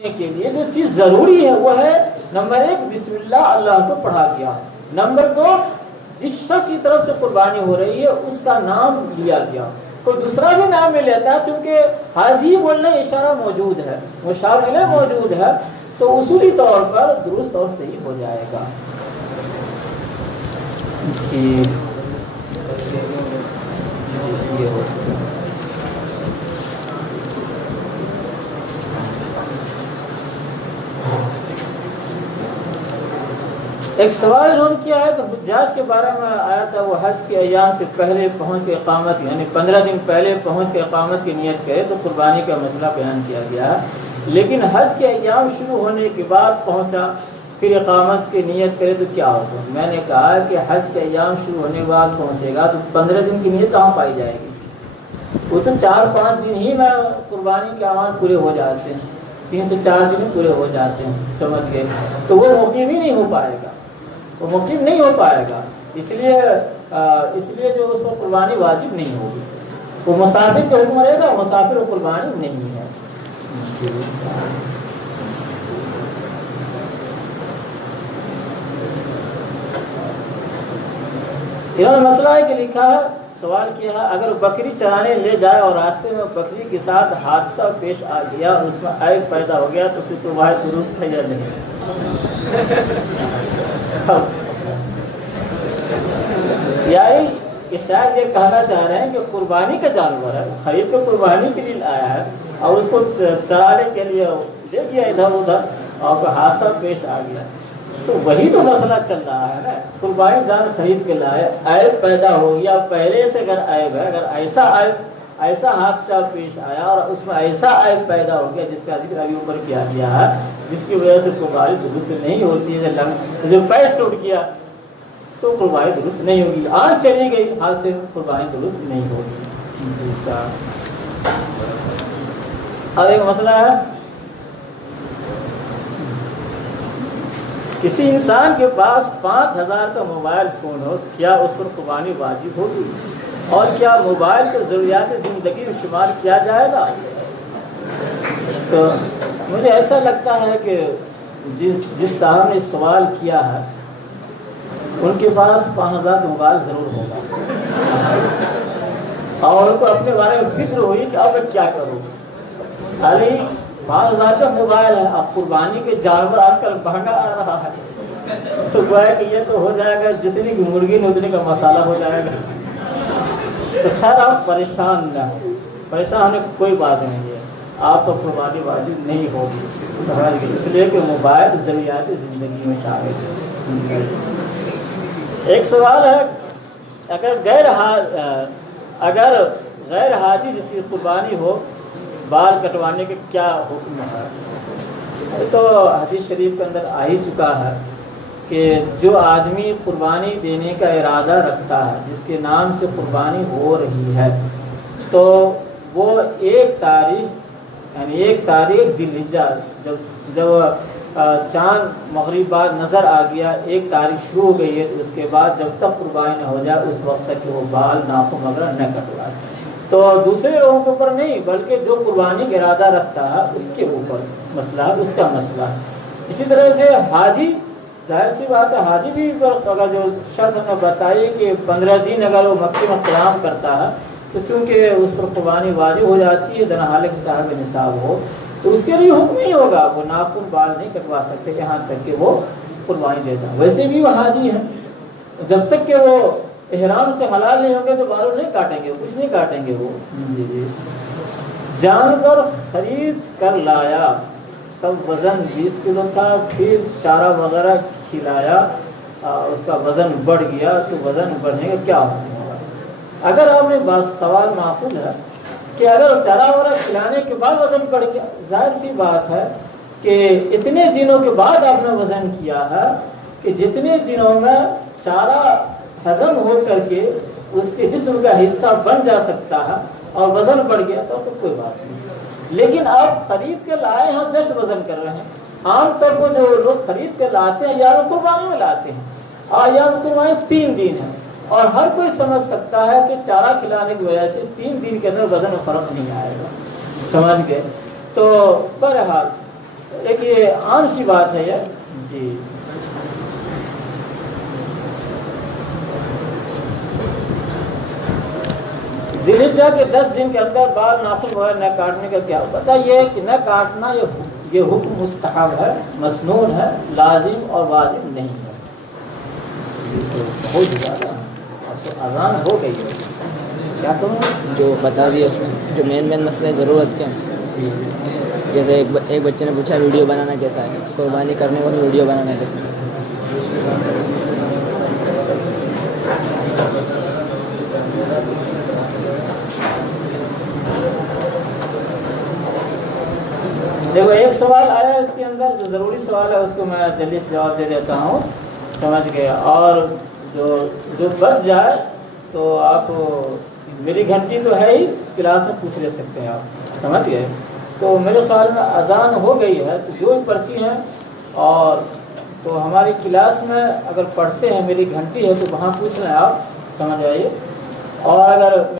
کے لیے جو چیز ضروری ہے وہ ہے نمبر 1 بسم اللہ، اللہ کو پڑھا گیا. نمبر 2 جس شخص کی طرف سے قربانی ہو رہی ہے اس کا نام لیا گیا. کوئی دوسرا بھی نام میں لیتا ہے کیونکہ حاضی بولنے اشارہ موجود ہے، مشار الیہ موجود ہے، تو اصولی طور پر درست اور صحیح ہو جائے گا. جی یہ ہو ایک سوال انہوں نے کیا ہے کہ حجاج کے بارے میں آیا تھا وہ حج کے ایام سے پہلے پہنچ کے اقامت یعنی 15 دن پہلے پہنچ کے اقامت کی نیت کرے تو قربانی کا مسئلہ بیان کیا گیا ہے. لیکن حج کے ایام شروع ہونے کے بعد پہنچا پھر اقامت کی نیت کرے تو کیا ہوگا؟ میں نے کہا کہ حج کے ایام شروع ہونے کے بعد پہنچے گا تو 15 دن کی نیت کہاں پائی جائے گی؟ وہ تو 4-5 دن ہی میں قربانی کے اعمال پورے ہو جاتے ہیں، 3 سے 4 دن پورے ہو جاتے ہیں، سمجھ گئے؟ تو وہ مقیم ہی نہیں ہو پائے گا، وہ مقیم نہیں ہو پائے گا. اس لیے جو اس کو قربانی واجب نہیں ہوگی. وہ مسافر کا حکم رہے گا، مسافر کو قربانی نہیں ہے. انہوں نے مسئلہ ہے کہ لکھا ہے، سوال کیا ہے اگر بکری چرانے لے جائے اور راستے میں بکری کے ساتھ حادثہ پیش آ گیا اور اس میں عیب پیدا ہو گیا تو اسے تو وہ درست ہے یا نہیں؟ یعنی کہ شاید یہ کہنا چاہ رہے ہیں کہ قربانی کا جانور ہے، خرید کو قربانی کے لیے آیا ہے اور اس کو چرانے کے لیے لے گیا ادھر ادھر اور کوئی حادثہ پیش آ گیا تو وہی تو مسئلہ چل رہا ہے نا. قربانی جان خرید کے لائے، عیب پیدا ہو گیا پہلے سے، اگر عیب ہے، اگر ایسا حادثہ پیش آیا اور اس میں ایسا عیب پیدا ہو گیا جس کا ذکر ابھی اوپر کیا گیا ہے، جس کی وجہ سے قربانی درست نہیں ہوتی ہے، جب پیر ٹوٹ گیا تو قربانی درست نہیں ہوگی، آنکھ چلی گئی ہاتھ سے قربانی درست نہیں ہوگی. جی صاحب اور ایک مسئلہ ہے کسی انسان کے پاس 5000 کا موبائل فون ہو کیا اس پر قربانی واجب ہوگی اور کیا موبائل کو ضروریات زندگی میں شمار کیا جائے گا؟ تو مجھے ایسا لگتا ہے کہ جس صاحب نے سوال کیا ہے ان کے پاس 5000 کا موبائل ضرور ہوگا اور ان کو اپنے بارے میں فکر ہوئی کہ اب میں کیا کروں. ارے 5000 کا موبائل ہے، اب قربانی کے جانور آج کل مہنگا آ رہا ہے تو گویا کہ یہ تو ہو جائے گا جتنی کی مرغی میں اتنے کا مسالہ ہو جائے گا. تو خیر آپ پریشان نہ ہو، پریشان ہونے کی کوئی بات نہیں ہے، آپ کو قربانی واجب نہیں ہوگی سمجھ گئے، اس لیے کہ موبائل ضروریات زندگی میں شامل ہے. ایک سوال ہے اگر غیر حاجی جس کی قربانی ہو بال کٹوانے کے کیا حکم ہے؟ تو حدیث شریف کے اندر آ ہی چکا ہے کہ جو آدمی قربانی دینے کا ارادہ رکھتا ہے، جس کے نام سے قربانی ہو رہی ہے، تو وہ 1 تاریخ ذی الحجہ جب چاند مغرب بعد نظر آ گیا، 1 تاریخ شروع ہو گئی ہے تو اس کے بعد جب تک قربانی نہ ہو جائے اس وقت تک کہ وہ بال ناخن وغیرہ نہ کٹوائے. تو دوسرے لوگوں کے اوپر نہیں بلکہ جو قربانی کا ارادہ رکھتا ہے اس کے اوپر مسئلہ ہے، اس کا مسئلہ ہے. اسی طرح سے حاجی، ظاہر سی بات ہے حاجی بھی اگر جو شرط نے بتائی کہ 15 دن اگر وہ مکے میں قیام کرتا ہے تو چونکہ اس پر قربانی واجب ہو جاتی ہے دنحال کے صاحب نصاب ہو تو اس کے لیے حکم نہیں ہوگا، وہ ناخن بال نہیں کٹوا سکتے یہاں تک کہ وہ قربانی دیتا ہے. ویسے بھی وہ حاجی ہیں، جب تک کہ وہ احرام سے حلال نہیں ہوں گے تو بالوں نہیں کاٹیں گے، کچھ نہیں کاٹیں گے وہ. جی جانور خرید کر لایا تب وزن 20 کلو تھا، پھر چارہ وغیرہ کھلایا اس کا وزن بڑھ گیا تو وزن بڑھنے کا کیا ہوگا؟ اگر آپ نے بات سوال معقول ہے کہ اگر چارہ وغیرہ کھلانے کے بعد وزن بڑھ گیا، ظاہر سی بات ہے کہ اتنے دنوں کے بعد آپ نے وزن کیا ہے کہ جتنے دنوں میں چارہ ہضم ہو کر کے اس کے جسم کا حصہ بن جا سکتا ہے اور وزن بڑھ گیا تو کوئی بات نہیں. لیکن آپ خرید کے لائے ہیں جسٹ وزن کر رہے ہیں. عام طور پر جو لوگ خرید کے لاتے ہیں یا قربانی میں لاتے ہیں اور یا قربانی 3 دن ہے اور ہر کوئی سمجھ سکتا ہے کہ چارہ کھلانے کی وجہ سے 3 دن کے اندر وزن میں فرق نہیں آئے گا، سمجھ گئے. تو بہرحال ایک یہ عام سی بات ہے یہ جی. ذی الحجہ کے 10 دن کے اندر بال ناخن وغیرہ نہ کاٹنے کا کیا پتہ یہ ہے کہ نہ کاٹنا یہ حکم مستحب ہے، مسنون ہے، لازم اور واجب نہیں ہے. بہت زیادہ اب تو اذان ہو گئی ہے، کیا کروں جو بتا دیا اس میں جو مین مسئلے ضرورت کے ہیں. جیسے ایک بچے نے پوچھا ویڈیو بنانا کیسا ہے، قربانی کرنے والی ویڈیو بنانا کیسا ہے. دیکھو ایک سوال آیا اس کے اندر جو ضروری سوال ہے اس کو میں جلدی سے جواب دے دیتا ہوں، سمجھ گئے. اور جو بچ جائے تو آپ میری گھنٹی تو ہے ہی، کلاس میں پوچھ لے سکتے ہیں آپ، سمجھ گئے. تو میرے خیال میں اذان ہو گئی ہے تو جو پرچی ہیں اور تو ہماری کلاس میں اگر پڑھتے ہیں میری گھنٹی ہے تو وہاں پوچھ لیں آپ، سمجھ آئیے. اور اگر